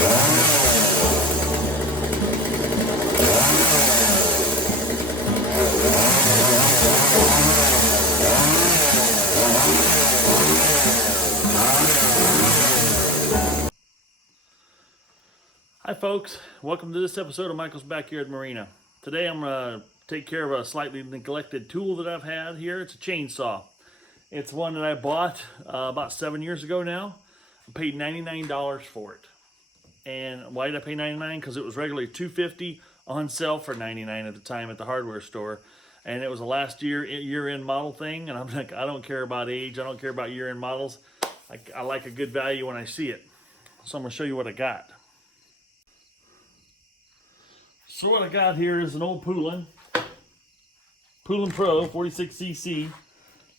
Hi folks, welcome to this episode of Michael's Backyard Marina. Today I'm going to take care of a slightly neglected tool that I've had here. It's a chainsaw. It's one that I bought about 7 years ago now. I paid $99 for it. And why did I pay $99? Because it was regularly $250 on sale for $99 at the time at the hardware store. And it was a last year-end model thing. And I'm like, I don't care about age. I don't care about year-end models. I like a good value when I see it. So I'm going to show you what I got. So what I got here is an old Poulan Pro 46cc.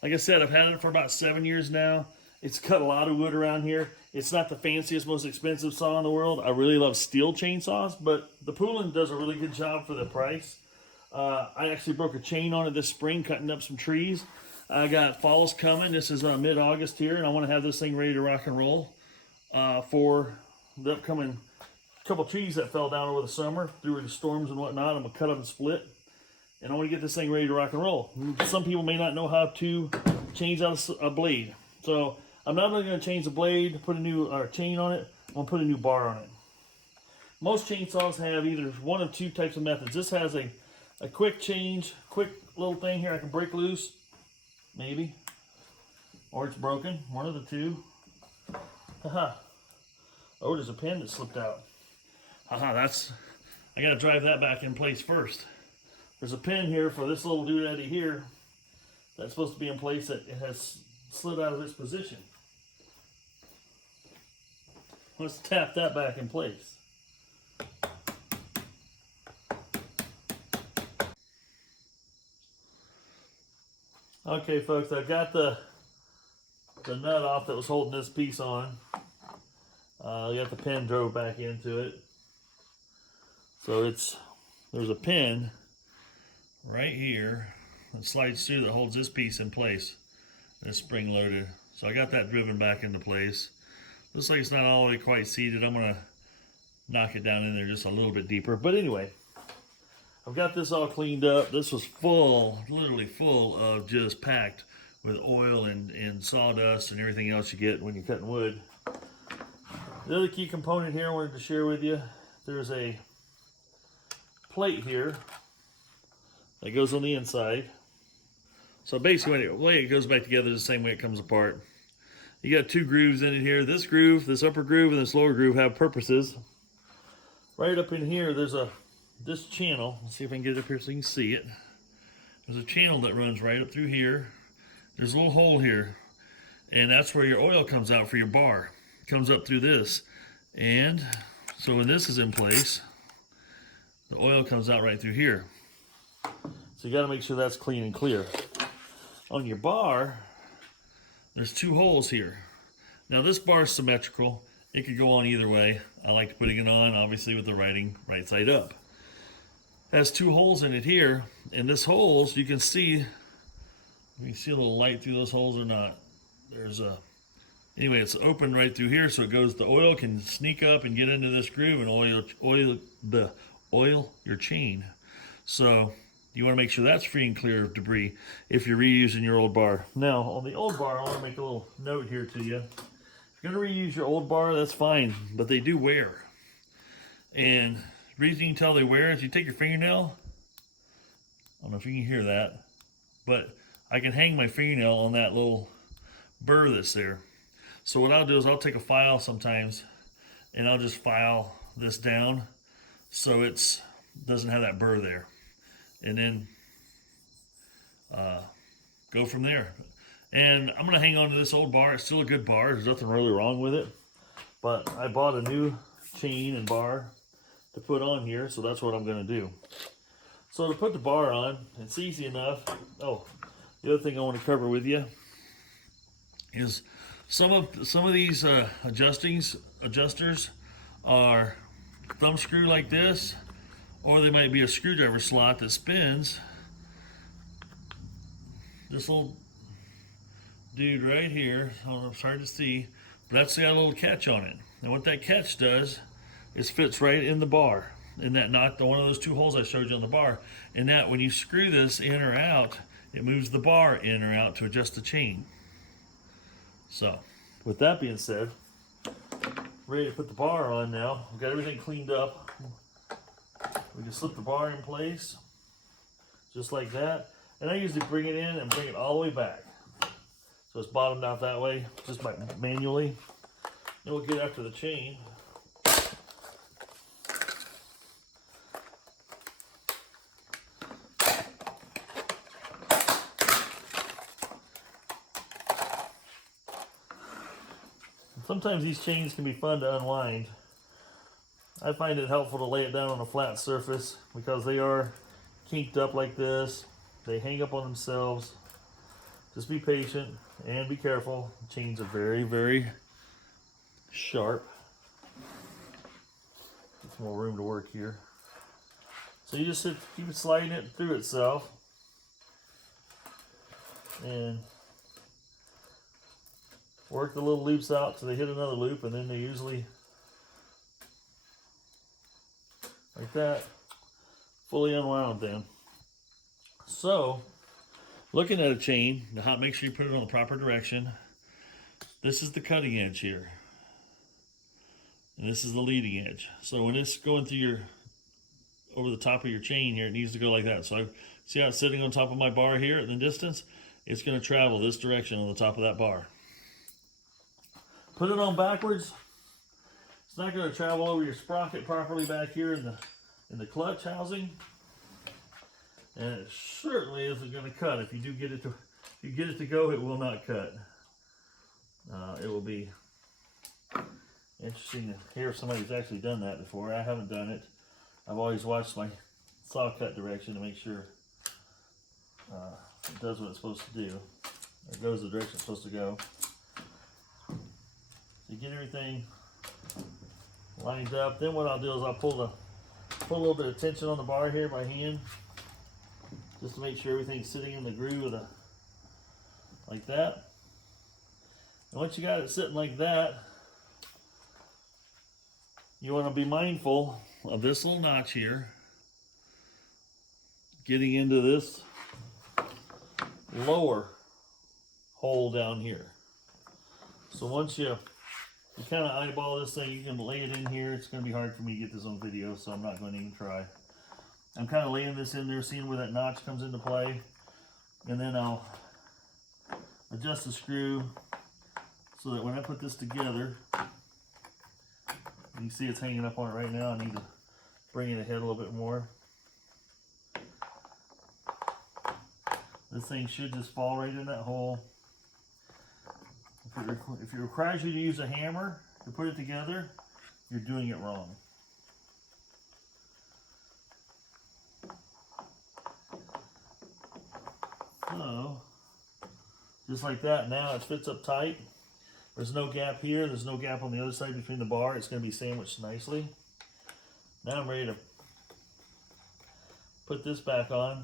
Like I said, I've had it for about 7 years now. It's cut a lot of wood around here. It's not the fanciest, most expensive saw in the world. I really love steel chainsaws, but the Poulan does a really good job for the price. I actually broke a chain on it this spring, cutting up some trees. I got falls coming. This is mid-August here, and I want to have this thing ready to rock and roll for the upcoming couple trees that fell down over the summer through the storms and whatnot. I'm gonna cut up and split, and I want to get this thing ready to rock and roll. Some people may not know how to change out a blade, so I'm not only going to change the blade, put a new chain on it. I'm going to put a new bar on it. Most chainsaws have either one of two types of methods. This has a quick change, quick little thing here I can break loose, maybe, or it's broken. One of the two. Haha. Oh, there's a pin that slipped out. Haha, I gotta drive that back in place first. There's a pin here for this little doodaddy here that's supposed to be in place that it has slid out of its position. Let's tap that back in place. Okay folks, I've got the nut off that was holding this piece on. I got the pin drove back into it. So there's a pin right here that slides through that holds this piece in place. It's spring loaded. So I got that driven back into place. Looks like it's not all the way quite seated. I'm gonna knock it down in there just a little bit deeper. But anyway, I've got this all cleaned up. This was full, literally full of just packed with oil and sawdust and everything else you get when you're cutting wood. The other key component here I wanted to share with you, there's a plate here that goes on the inside. So basically when the way it goes back together is the same way it comes apart. You got two grooves in it here. This groove, this upper groove, and this lower groove have purposes. Right up in here there's this channel. Let's see if I can get it up here so you can see it. There's a channel that runs right up through here. There's a little hole here, and that's where your oil comes out for your bar. It comes up through this, and so when this is in place, the oil comes out right through here. So you got to make sure that's clean and clear. On your bar, there's two holes here. Now this bar is symmetrical. It could go on either way. I like putting it on, obviously, with the writing right side up. It has two holes in it here, and this holes, you can see a little light through those holes or not. Anyway, it's open right through here, so it goes, the oil can sneak up and get into this groove and oil your chain. So you want to make sure that's free and clear of debris if you're reusing your old bar. Now, on the old bar, I want to make a little note here to you. If you're going to reuse your old bar, that's fine, but they do wear. And the reason you can tell they wear is you take your fingernail. I don't know if you can hear that, but I can hang my fingernail on that little burr that's there. So what I'll do is I'll take a file sometimes and I'll just file this down so it doesn't have that burr there, and then go from there. And I'm gonna hang on to this old bar. It's still a good bar. There's nothing really wrong with it, but I bought a new chain and bar to put on here, so that's what I'm gonna do. So to put the bar on, it's easy enough. Oh, the other thing I want to cover with you is some of these adjusters are thumb screw like this, or they might be a screwdriver slot that spins. This little dude right here, I don't know if it's hard to see, but that's got a little catch on it. And what that catch does it fits right in the bar. In that knot, one of those two holes I showed you on the bar. And that when you screw this in or out, it moves the bar in or out to adjust the chain. So, with that being said, ready to put the bar on now. We've got everything cleaned up. We can slip the bar in place, just like that. And I usually bring it in and bring it all the way back. So it's bottomed out that way, just by manually. Then we'll get after the chain. Sometimes these chains can be fun to unwind. I find it helpful to lay it down on a flat surface because they are kinked up like this. They hang up on themselves. Just be patient and be careful. The chains are very, very sharp. Get some more room to work here. So you just keep sliding it through itself. And work the little loops out till they hit another loop, and then they usually, like that, fully unwound then. So, looking at a chain, make sure you put it on the proper direction. This is the cutting edge here. And this is the leading edge. So when it's going through over the top of your chain here, it needs to go like that. So see how it's sitting on top of my bar here at the distance? It's going to travel this direction on the top of that bar. Put it on backwards. It's not going to travel over your sprocket properly back here in the clutch housing, and it certainly isn't going to cut. If you do get it to go, it will not cut. It will be interesting to hear if somebody's actually done that before. I haven't done it. I've always watched my saw cut direction to make sure it does what it's supposed to do. It goes the direction it's supposed to go. You get everything lined up. Then what I'll do is I'll pull a little bit of tension on the bar here by hand, just to make sure everything's sitting in the groove like that. And once you got it sitting like that, you want to be mindful of this little notch here, getting into this lower hole down here. So once you kind of eyeball this thing, you can lay it in here. It's going to be hard for me to get this on video, so I'm not going to even try. I'm kind of laying this in there, seeing where that notch comes into play. And then I'll adjust the screw so that when I put this together, you can see it's hanging up on it right now. I need to bring it ahead a little bit more. This thing should just fall right in that hole. If it requires you to use a hammer to put it together, you're doing it wrong. So, just like that, now it fits up tight. There's no gap here, there's no gap on the other side between the bar. It's going to be sandwiched nicely. Now I'm ready to put this back on.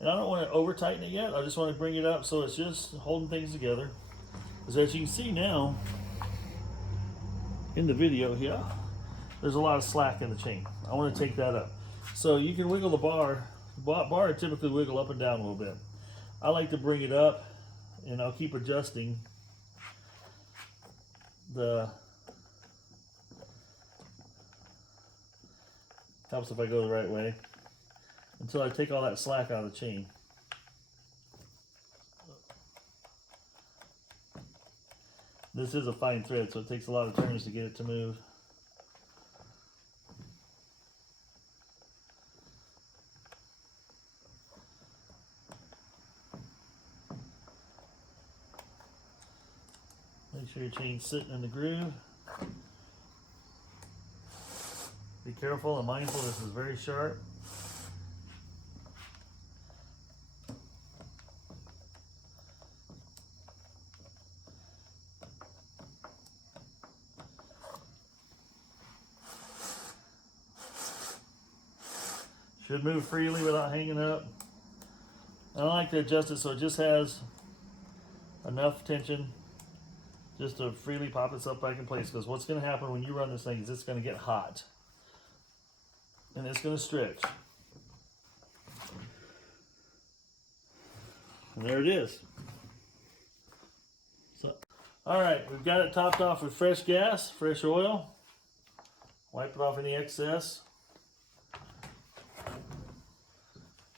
And I don't want to over tighten it yet, I just want to bring it up so it's just holding things together. Because as you can see now, in the video here, there's a lot of slack in the chain. I want to take that up. So you can wiggle the bar. The bar typically wiggle up and down a little bit. I like to bring it up, and I'll keep adjusting helps if I go the right way, until I take all that slack out of the chain. This is a fine thread, so it takes a lot of turns to get it to move. Make sure your chain's sitting in the groove. Be careful and mindful, this is very sharp. Should move freely without hanging up. I like to adjust it so it just has enough tension just to freely pop itself back in place, because what's going to happen when you run this thing is it's going to get hot and it's going to stretch. And there it is. So, all right, we've got it topped off with fresh gas, fresh oil. Wipe it off any excess.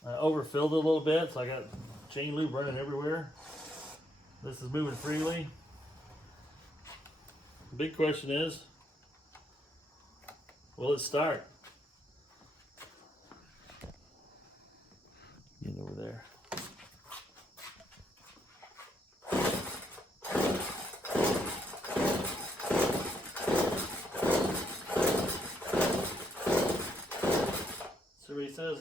I overfilled it a little bit, so I got chain lube running everywhere. This is moving freely. The big question is, will it start? Get over there. So he says,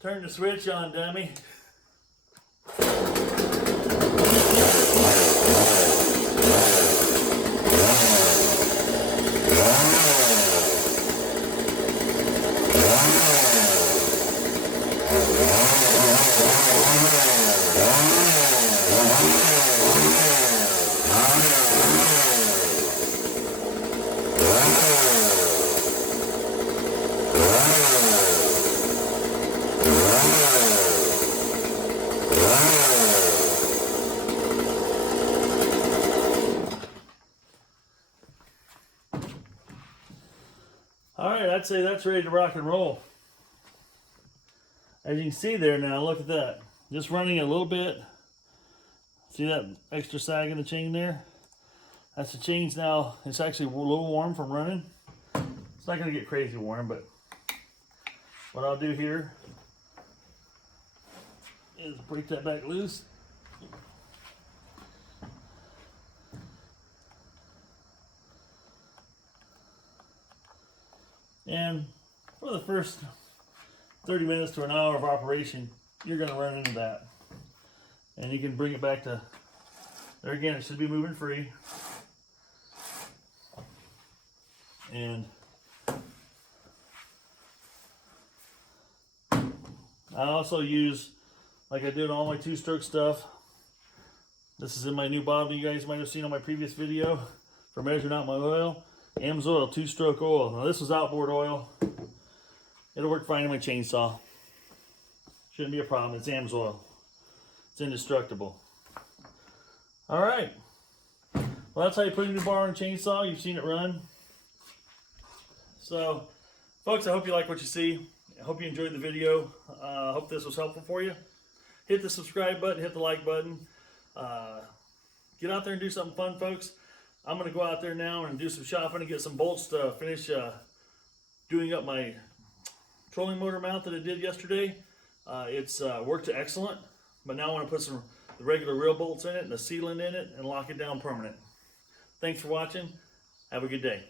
turn the switch on, dummy. Alright, I'd say that's ready to rock and roll. As you can see there now, look at that. Just running a little bit. See that extra sag in the chain there? That's the chains now. It's actually a little warm from running. It's not going to get crazy warm, but what I'll do here is break that back loose. And for the first 30 minutes to an hour of operation, you're going to run into that. And you can bring it back to, there again, it should be moving free. And I also use, like I did all my two-stroke stuff. This is in my new bottle you guys might have seen on my previous video for measuring out my oil. AMSOIL two-stroke oil. Now this was outboard oil. It'll work fine in my chainsaw. Shouldn't be a problem. It's AMSOIL. It's indestructible. All right. Well, that's how you put a new bar on a chainsaw. You've seen it run. So, folks, I hope you like what you see. I hope you enjoyed the video. I hope this was helpful for you. Hit the subscribe button. Hit the like button. Get out there and do something fun, folks. I'm going to go out there now and do some shopping and get some bolts to finish doing up my trolling motor mount that I did yesterday. It's worked excellent, but now I want to put the regular real bolts in it and the sealant in it and lock it down permanent. Thanks for watching. Have a good day.